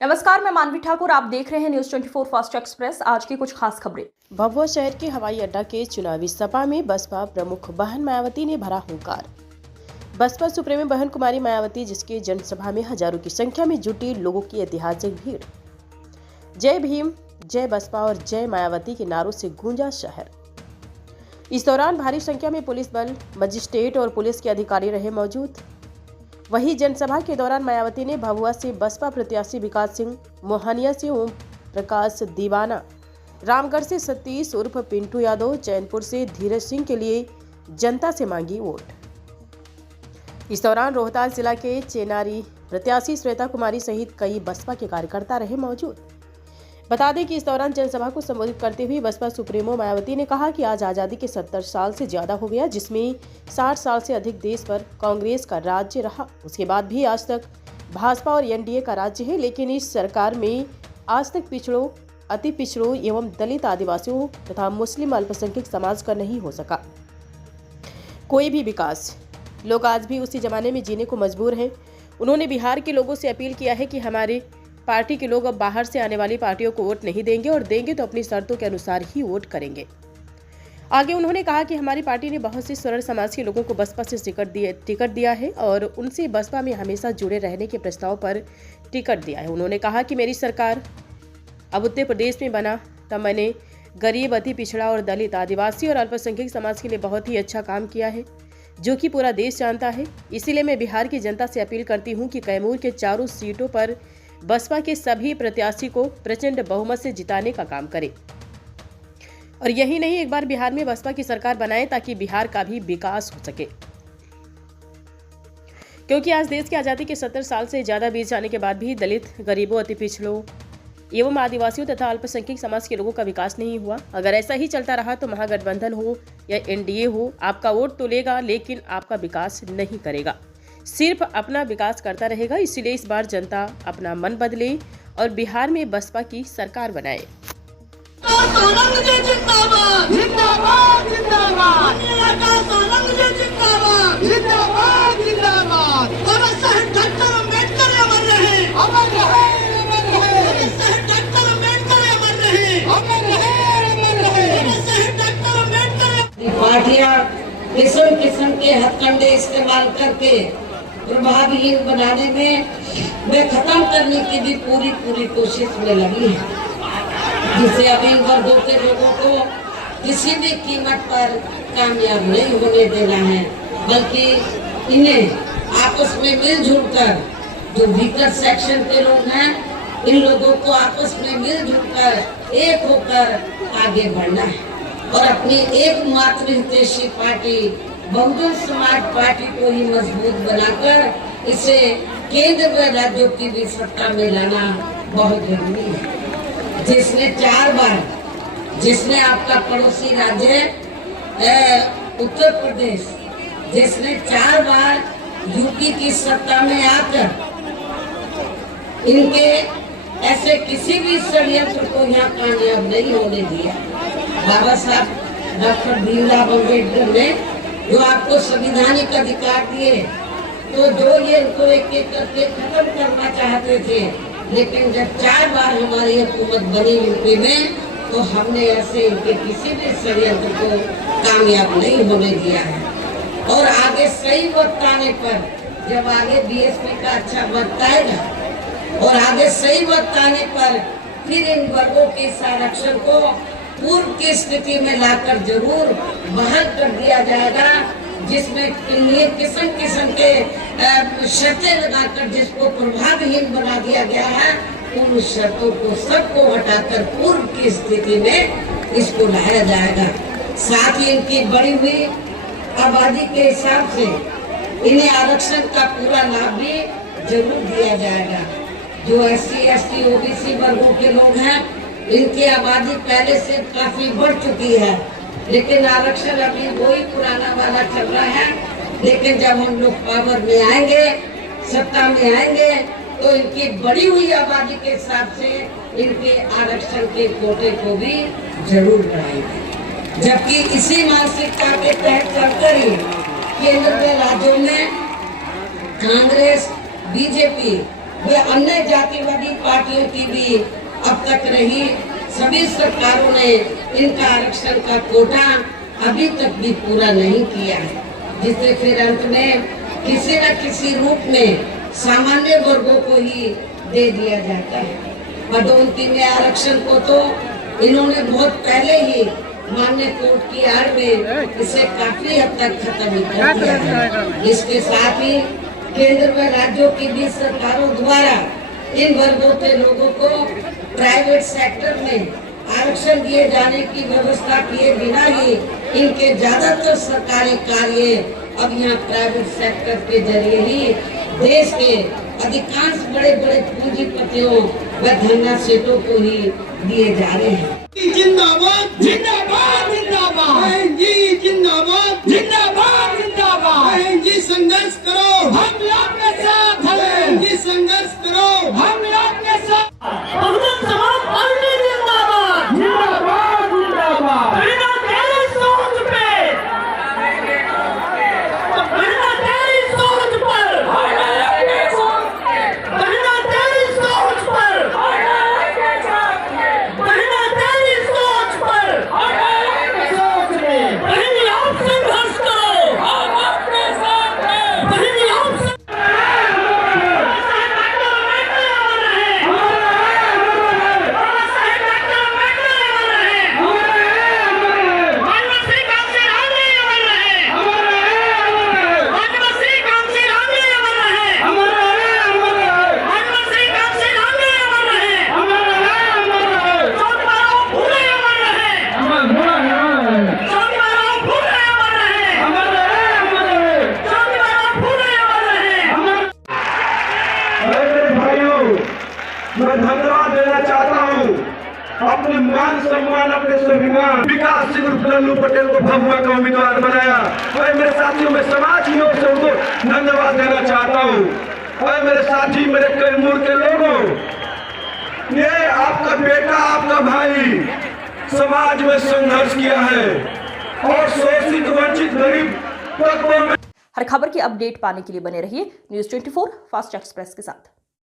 नमस्कार, मैं मानवी ठाकुर। आप देख रहे हैं न्यूज 24 फास्ट एक्सप्रेस। आज की कुछ खास खबरें। भभुआ शहर के हवाई अड्डा के चुनावी सभा में बसपा प्रमुख बहन मायावती ने भरा हुंकार। बसपा सुप्रीमो बहन कुमारी मायावती, जिसकी जनसभा में हजारों की संख्या में जुटी लोगों की ऐतिहासिक भीड़। जय भीम, जय बसपा और जय मायावती के नारों से गूंजा शहर। इस दौरान भारी संख्या में पुलिस बल, मजिस्ट्रेट और पुलिस के अधिकारी रहे मौजूद। वहीं जनसभा के दौरान मायावती ने भभुआ से बसपा प्रत्याशी विकास सिंह, मोहनिया से ओम प्रकाश दीवाना, रामगढ़ से सतीश उर्फ पिंटू यादव, चैनपुर से धीरज सिंह के लिए जनता से मांगी वोट। इस दौरान रोहतास जिला के चेनारी प्रत्याशी श्वेता कुमारी सहित कई बसपा के कार्यकर्ता रहे मौजूद। बता दें कि इस दौरान जनसभा को संबोधित करते हुए बसपा सुप्रीमो मायावती ने कहा कि आज आज़ादी के 70 साल से ज़्यादा हो गया, जिसमें 60 साल से अधिक देश पर कांग्रेस का राज्य रहा। उसके बाद भी आज तक भाजपा और एनडीए का राज्य है, लेकिन इस सरकार में आज तक पिछड़ों, अति पिछड़ों एवं दलित, आदिवासियों तथा मुस्लिम अल्पसंख्यक समाज का नहीं हो सका कोई भी विकास। लोग आज भी उसी जमाने में जीने को मजबूर हैं। उन्होंने बिहार के लोगों से अपील किया है कि हमारे पार्टी के लोग अब बाहर से आने वाली पार्टियों को वोट नहीं देंगे और देंगे तो अपनी शर्तों के अनुसार ही वोट करेंगे। आगे उन्होंने कहा कि हमारी पार्टी ने बहुत सी स्वर्ण समाज के लोगों को बसपा से टिकट दिया है और उनसे बसपा में हमेशा जुड़े रहने के प्रस्ताव पर टिकट दिया है। उन्होंने कहा कि मेरी सरकार अब उत्तर प्रदेश में बना तब मैंने गरीब, अति पिछड़ा और दलित, आदिवासी और अल्पसंख्यक समाज के लिए बहुत ही अच्छा काम किया है, जो कि पूरा देश जानता है। इसीलिए मैं बिहार की जनता से अपील करती हूँ कि कैमूर के चारों सीटों पर बसपा के सभी प्रत्याशी को प्रचंड बहुमत से जिताने का काम करें और यही नहीं, एक बार बिहार में बसपा की सरकार बनाएं ताकि बिहार का भी विकास हो सके। क्योंकि आज देश की आज़ादी के 70 साल से ज़्यादा बीत जाने के बाद भी दलित, गरीबों, अति पिछड़ों एवं आदिवासियों तथा अल्पसंख्यक समाज के लोगों का विकास नहीं हुआ। अगर ऐसा ही चलता रहा तो महागठबंधन हो या एनडीए हो, आपका वोट तो लेगा लेकिन आपका विकास नहीं करेगा, सिर्फ अपना विकास करता रहेगा। इसीलिए इस बार जनता अपना मन बदले और बिहार में बसपा की सरकार बनाए। पार्टियां किस्म किस्म के हथकंडे इस्तेमाल करके प्रभावहीन बनाने में खत्म करने की भी पूरी कोशिश में लगी है, जिससे अब इन वर्गों के लोगों को किसी भी कीमत पर कामयाब नहीं होने देना है, बल्कि इन्हें आपस में मिलजुल कर, जो वीकर सेक्शन के लोग हैं, इन लोगों को आपस में मिलजुल कर एक होकर आगे बढ़ना है और अपनी एकमात्र हितैषी पार्टी बहुजन समाज पार्टी को ही मजबूत बनाकर इसे केंद्र व राज्यों की भी सत्ता में लाना बहुत जरूरी है। जिसने 4 बार, जिसने आपका पड़ोसी राज्य उत्तर प्रदेश, जिसने 4 बार यूपी की सत्ता में आकर इनके ऐसे किसी भी षड्यंत्र को यहाँ कामयाब नहीं होने दिया। बाबा साहब डॉक्टर भीमराव अम्बेडकर ने जो आपको संवैधानिक अधिकार दिए, तो जो ये इनको एक एक करके खत्म करना चाहते थे, लेकिन जब 4 बार हमारी हुकूमत बनी यूपी में, तो हमने ऐसे इनके किसी भी षड्यंत्र को कामयाब नहीं होने दिया है। और आगे सही वक्त आने पर, जब आगे बीएसपी का अच्छा वक्त आएगा और आगे सही वक्त आने पर फिर इन वर्गों के आरक्षण को पूर्व की स्थिति में लाकर जरूर बहाल कर दिया जाएगा, जिसमें किस्म किस्म के शर्तें लगाकर जिसको प्रभावहीन बना दिया गया है, उन शर्तों को सबको हटाकर पूर्व की स्थिति में इसको लाया जाएगा। साथ ही इनकी बढ़ी हुई आबादी के हिसाब से इन्हें आरक्षण का पूरा लाभ भी जरूर दिया जाएगा। जो SC, ST, OBC वर्गों के लोग हैं, इनकी आबादी पहले से काफी बढ़ चुकी है, लेकिन आरक्षण अभी वही पुराना वाला चल रहा है। लेकिन जब हम लोग पावर में आएंगे, सत्ता में आएंगे, तो इनकी बढ़ी हुई आबादी के हिसाब से इनके आरक्षण के कोटे को भी जरूर बढ़ाएंगे। जबकि इसी मानसिकता के तहत चलकर ही केंद्र के राज्यों में कांग्रेस, बीजेपी वे अन्य जातिवादी पार्टियों की भी अब तक रही सभी सरकारों ने इनका आरक्षण का कोटा अभी तक भी पूरा नहीं किया है, जिससे फिर अंत में किसी न किसी रूप में सामान्य वर्गों को ही दे दिया जाता है। पदोन्नति में आरक्षण को तो इन्होंने बहुत पहले ही माननीय कोर्ट की आड़ में इसे काफी हद तक खत्म कर दिया है। इसके साथ ही केंद्र व राज्यों की भी सरकारों द्वारा इन वर्गों के लोगों को प्राइवेट सेक्टर में आरक्षण दिए जाने की व्यवस्था किए बिना ही इनके ज्यादातर सरकारी कार्य अब यहाँ प्राइवेट सेक्टर के जरिए ही देश के अधिकांश बड़े बड़े पूंजीपतियों व धन्ना सेठों को ही दिए जा रहे हैं। जिंदाबाद जिंदाबाद जिंदाबाद जी, जिंदाबाद जिंदाबाद जिंदाबाद जी, संघर्ष करो हम लोग के साथ हैं जी, संघर्ष करो हम लोग के साथ। बहुजन समाज पार्टी जिंदाबाद जिंदाबाद जिंदाबाद। बिना तेरी सोच पे, बिना तेरी सोच पर, बिना तेरी सोच पर, बिना तेरी सोच पर, बहनी आप संघर्ष करो हम आपके साथ हैं। बहनी आप मैं धन्यवाद देना चाहता हूँ अपने मान सम्मान अपने स्वाभिमान विकास सिंह लल्लू पटेल को भभुआ का उम्मीदवार बनाया। और मेरे साथियों में समाजियों से उनको धन्यवाद देना चाहता हूँ। और मेरे साथी मेरे कैमूर के लोगों, ये आपका बेटा आपका भाई समाज में संघर्ष किया है और शोषित वंचित गरीब तत्वों में। हर खबर की अपडेट पाने के लिए बने रहिए न्यूज़ 24 फास्ट एक्सप्रेस के साथ।